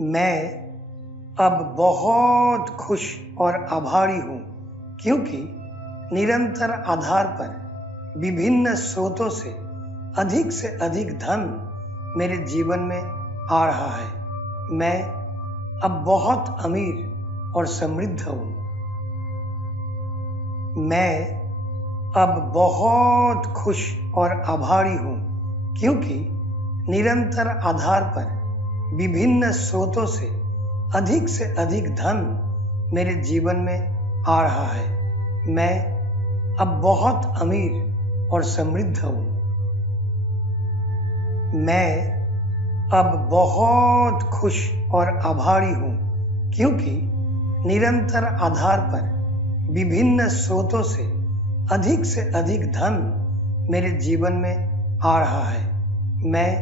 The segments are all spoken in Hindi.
मैं अब बहुत खुश और आभारी हूँ क्योंकि निरंतर आधार पर विभिन्न स्रोतों से अधिक धन मेरे जीवन में आ रहा है। मैं अब बहुत अमीर और समृद्ध हूँ। मैं अब बहुत खुश और आभारी हूँ क्योंकि निरंतर आधार पर विभिन्न स्रोतों से अधिक धन मेरे जीवन में आ रहा है। मैं अब बहुत अमीर और समृद्ध हूँ। मैं अब बहुत खुश और आभारी हूँ क्योंकि निरंतर आधार पर विभिन्न स्रोतों से अधिक धन मेरे जीवन में आ रहा है। मैं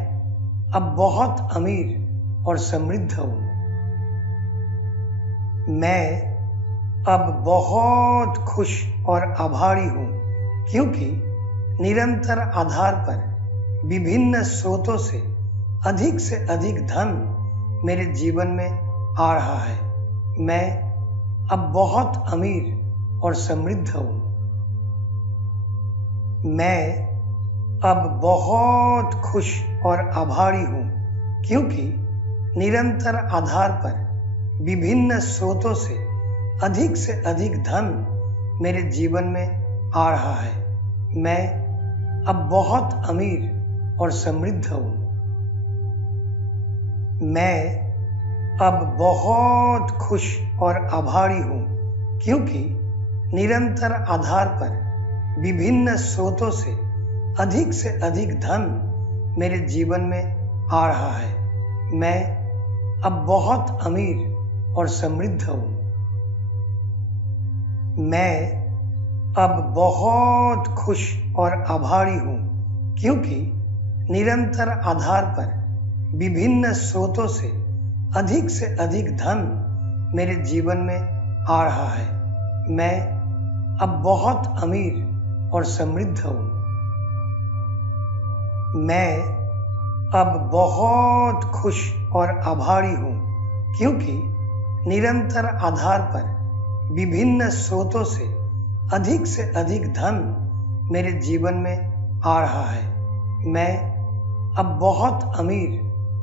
अब बहुत अमीर और समृद्ध हूँ। मैं अब बहुत खुश और आभारी हूँ क्योंकि निरंतर आधार पर विभिन्न स्रोतों से अधिक धन मेरे जीवन में आ रहा है। मैं अब बहुत अमीर और समृद्ध हूँ। मैं अब बहुत खुश और आभारी हूँ क्योंकि निरंतर आधार पर विभिन्न स्रोतों से अधिक धन मेरे जीवन में आ रहा है। मैं अब बहुत अमीर और समृद्ध हूँ। मैं अब बहुत खुश और आभारी हूँ क्योंकि निरंतर आधार पर विभिन्न स्रोतों से अधिक धन मेरे जीवन में आ रहा है। मैं अब बहुत अमीर और समृद्ध हूँ। मैं अब बहुत खुश और आभारी हूँ क्योंकि निरंतर आधार पर विभिन्न स्रोतों से अधिक धन मेरे जीवन में आ रहा है। मैं अब बहुत अमीर और समृद्ध हूँ। मैं अब बहुत खुश और आभारी हूँ क्योंकि निरंतर आधार पर विभिन्न स्रोतों से अधिक धन मेरे जीवन में आ रहा है। मैं अब बहुत अमीर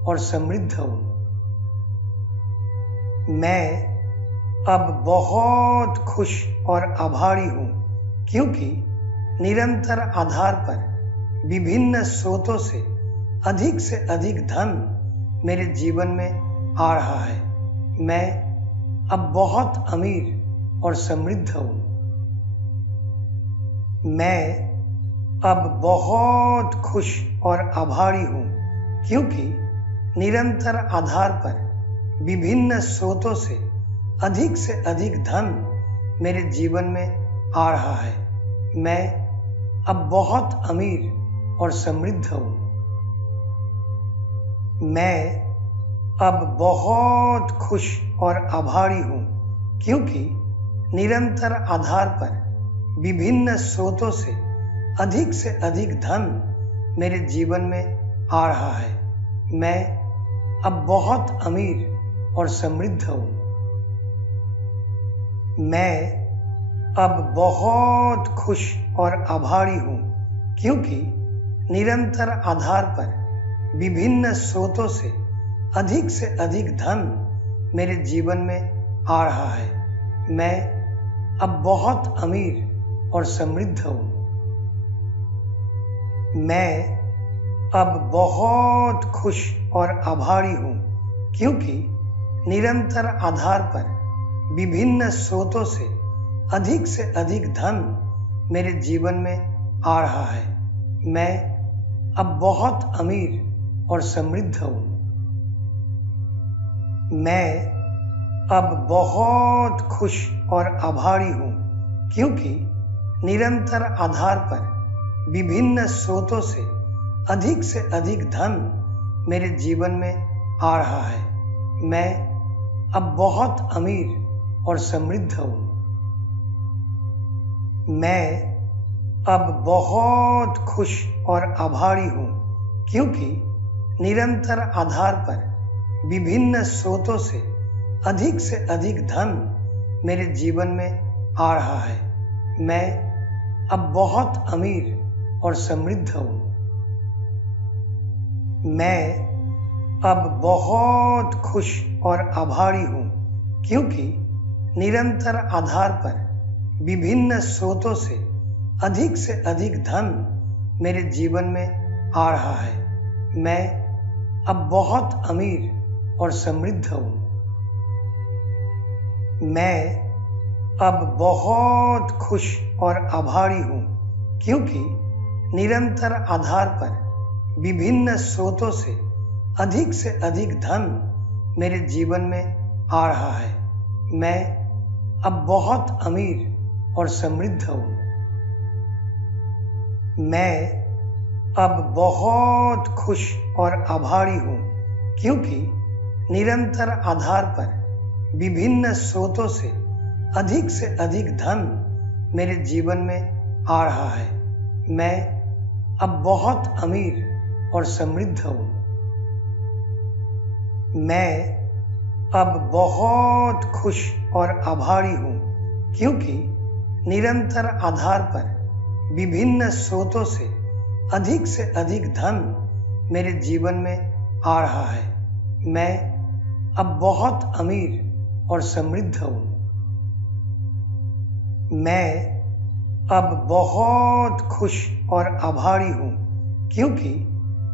और समृद्ध हूँ। मैं अब बहुत खुश और आभारी हूँ क्योंकि निरंतर आधार पर विभिन्न स्रोतों से अधिक धन मेरे जीवन में आ रहा है। मैं अब बहुत अमीर और समृद्ध हूँ। मैं अब बहुत खुश और आभारी हूँ क्योंकि निरंतर आधार पर विभिन्न स्रोतों से अधिक धन मेरे जीवन में आ रहा है। मैं अब बहुत अमीर और समृद्ध हूँ। मैं अब बहुत खुश और आभारी हूँ क्योंकि निरंतर आधार पर विभिन्न स्रोतों से अधिक धन मेरे जीवन में आ रहा है। मैं अब बहुत अमीर और समृद्ध हूँ। मैं अब बहुत खुश और आभारी हूँ क्योंकि निरंतर आधार पर विभिन्न स्रोतों से अधिक धन मेरे जीवन में आ रहा है। मैं अब बहुत अमीर और समृद्ध हूँ। मैं अब बहुत खुश और आभारी हूँ क्योंकि निरंतर आधार पर विभिन्न स्रोतों से अधिक धन मेरे जीवन में आ रहा है। मैं अब बहुत अमीर और समृद्ध हूँ। मैं अब बहुत खुश और आभारी हूँ क्योंकि निरंतर आधार पर विभिन्न स्रोतों से अधिक धन मेरे जीवन में आ रहा है। मैं अब बहुत अमीर और समृद्ध हूँ। मैं अब बहुत खुश और आभारी हूँ क्योंकि निरंतर आधार पर विभिन्न स्रोतों से अधिक धन मेरे जीवन में आ रहा है। मैं अब बहुत अमीर और समृद्ध हूँ। मैं अब बहुत खुश और आभारी हूँ, क्योंकि निरंतर आधार पर विभिन्न स्रोतों से अधिक धन मेरे जीवन में आ रहा है। मैं अब बहुत अमीर और समृद्ध हूँ। मैं अब बहुत खुश और आभारी हूँ, क्योंकि निरंतर आधार पर विभिन्न स्रोतों से अधिक धन मेरे जीवन में आ रहा है। मैं अब बहुत अमीर और समृद्ध हूँ। मैं अब बहुत खुश और आभारी हूँ, क्योंकि निरंतर आधार पर विभिन्न स्रोतों से अधिक धन मेरे जीवन में आ रहा है। मैं अब बहुत अमीर और समृद्ध हूँ। मैं अब बहुत खुश और आभारी हूँ, क्योंकि निरंतर आधार पर विभिन्न स्रोतों से अधिक धन मेरे जीवन में आ रहा है। मैं अब बहुत अमीर और समृद्ध हूँ। मैं अब बहुत खुश और आभारी हूँ, क्योंकि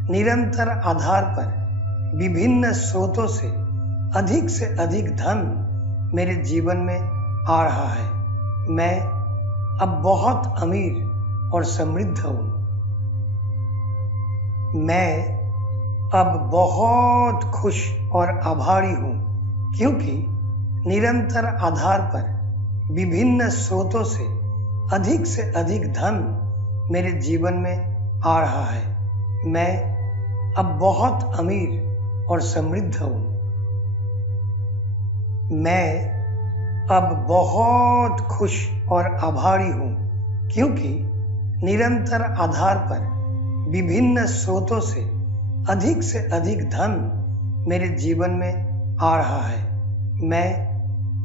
निरंतर आधार पर विभिन्न स्रोतों से अधिक धन मेरे जीवन में आ रहा है। मैं अब बहुत अमीर और समृद्ध हूँ। मैं अब बहुत खुश और आभारी हूँ, क्योंकि निरंतर आधार पर विभिन्न स्रोतों से अधिक धन मेरे जीवन में आ रहा है। मैं अब बहुत अमीर और समृद्ध हूँ। मैं अब बहुत खुश और आभारी हूँ, क्योंकि निरंतर आधार पर विभिन्न स्रोतों से अधिक धन मेरे जीवन में आ रहा है। मैं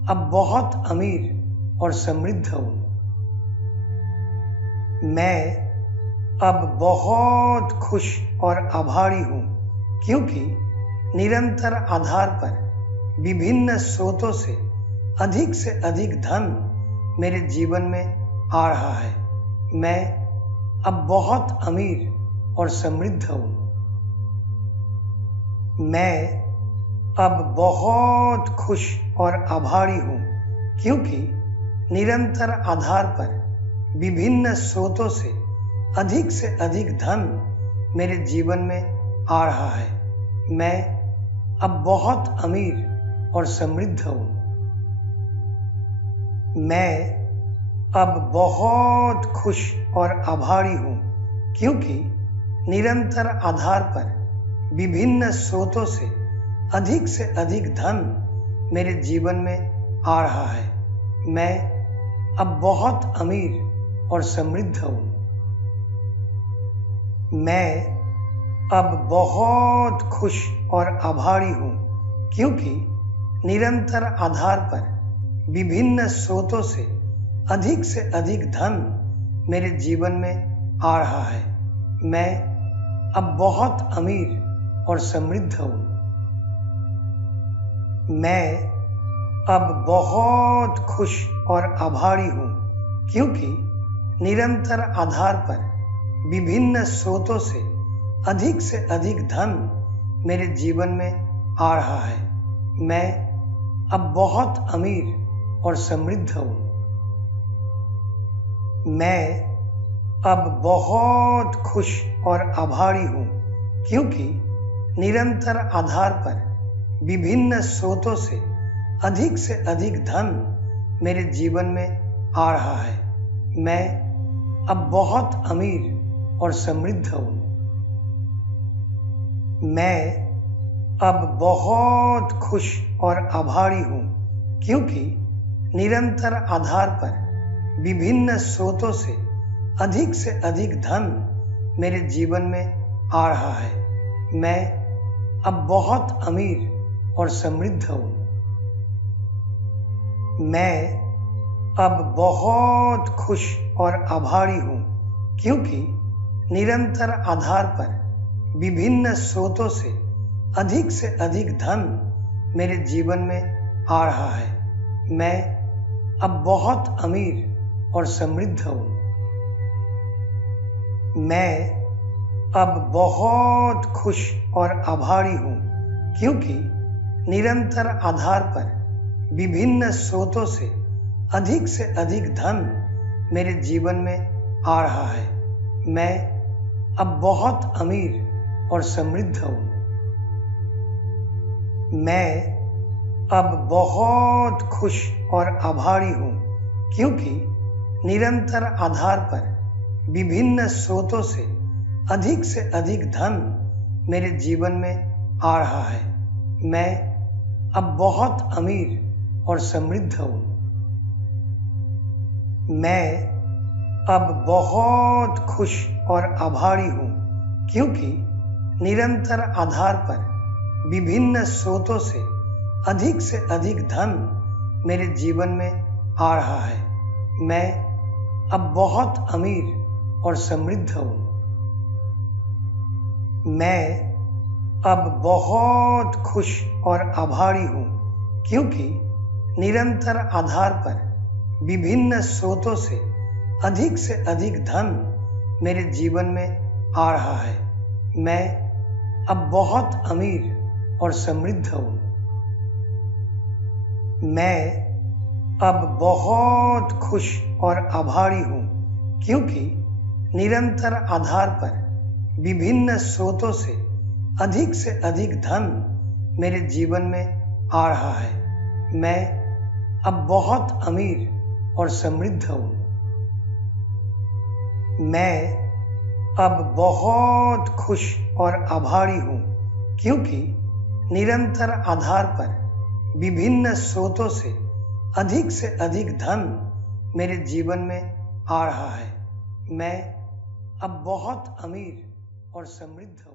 अब बहुत अमीर और समृद्ध हूँ। मैं अब बहुत खुश और आभारी हूँ, क्योंकि निरंतर आधार पर विभिन्न स्रोतों से अधिक धन मेरे जीवन में आ रहा है। मैं अब बहुत अमीर और समृद्ध हूँ। मैं अब बहुत खुश और आभारी हूँ, क्योंकि निरंतर आधार पर विभिन्न स्रोतों से अधिक धन मेरे जीवन में आ रहा है। मैं अब बहुत अमीर और समृद्ध हूँ। मैं अब बहुत खुश और आभारी हूँ, क्योंकि निरंतर आधार पर विभिन्न स्रोतों से अधिक धन मेरे जीवन में आ रहा है। मैं अब बहुत अमीर और समृद्ध हूँ। मैं अब बहुत खुश और आभारी हूँ, क्योंकि निरंतर आधार पर विभिन्न स्रोतों से अधिक धन मेरे जीवन में आ रहा है। मैं अब बहुत अमीर और समृद्ध हूँ। मैं अब बहुत खुश और आभारी हूँ, क्योंकि निरंतर आधार पर विभिन्न स्रोतों से अधिक धन मेरे जीवन में आ रहा है। मैं अब बहुत अमीर और समृद्ध हूँ। मैं अब बहुत खुश और आभारी हूँ, क्योंकि निरंतर आधार पर विभिन्न स्रोतों से अधिक धन मेरे जीवन में आ रहा है। मैं अब बहुत अमीर और समृद्ध हूँ। मैं अब बहुत खुश और आभारी हूँ, क्योंकि निरंतर आधार पर विभिन्न स्रोतों से अधिक धन मेरे जीवन में आ रहा है। मैं अब बहुत अमीर और समृद्ध हूँ। मैं अब बहुत खुश और आभारी हूँ, क्योंकि निरंतर आधार पर विभिन्न स्रोतों से अधिक धन मेरे जीवन में आ रहा है। मैं अब बहुत अमीर और समृद्ध हूँ। मैं अब बहुत खुश और आभारी हूँ, क्योंकि निरंतर आधार पर विभिन्न स्रोतों से अधिक धन मेरे जीवन में आ रहा है। मैं अब बहुत अमीर और समृद्ध हूँ। मैं अब बहुत खुश और आभारी हूँ, क्योंकि निरंतर आधार पर विभिन्न स्रोतों से अधिक धन मेरे जीवन में आ रहा है। मैं अब बहुत अमीर और समृद्ध हूँ। मैं अब बहुत खुश और आभारी हूँ, क्योंकि निरंतर आधार पर विभिन्न स्रोतों से अधिक धन मेरे जीवन में आ रहा है। मैं अब बहुत अमीर और समृद्ध हूँ। मैं अब बहुत खुश और आभारी हूँ, क्योंकि निरंतर आधार पर विभिन्न स्रोतों से अधिक धन मेरे जीवन में आ रहा है। मैं अब बहुत अमीर और समृद्ध हूँ। मैं अब बहुत खुश और आभारी हूँ, क्योंकि निरंतर आधार पर विभिन्न स्रोतों से अधिक धन मेरे जीवन में आ रहा है। मैं अब बहुत अमीर और समृद्ध हूँ। मैं अब बहुत खुश और आभारी हूँ, क्योंकि निरंतर आधार पर विभिन्न स्रोतों से अधिक धन मेरे जीवन में आ रहा है। मैं अब बहुत अमीर और समृद्ध हूँ।